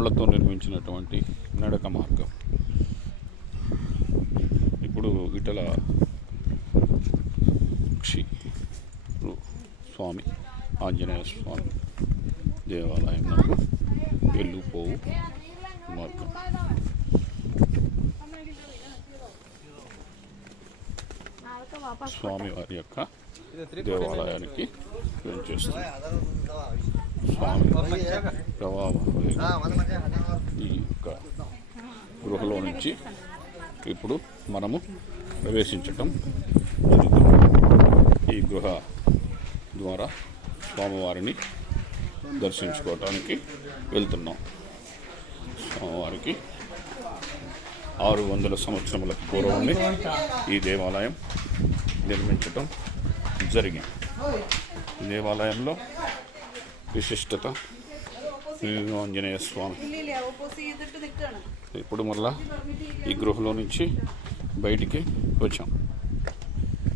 రాళ్లతో నిర్మించినటువంటి నడక మార్గం. ఇప్పుడు ఇటల స్వామి ఆంజనేయ స్వామి దేవాలయం నాకు వెళ్ళిపోవు మార్గం. స్వామివారి యొక్క దేవాలయానికి వెంచేస్తుంది. స్వామి ప్రభావం ఈ యొక్క గృహలో నుంచి ఇప్పుడు మనము ప్రవేశించటం జరుగుతుంది. ఈ గృహ ద్వారా స్వామివారిని దర్శించుకోవటానికి వెళ్తున్నాం. స్వామివారికి 600 సంవత్సరముల పూర్వమే ఈ దేవాలయం నిర్మించటం జరిగింది. దేవాలయంలో విశిష్టత ఆంజనేయ స్వామి. ఇప్పుడు మళ్ళా ఈ గృహలో నుంచి బయటికి వచ్చాం.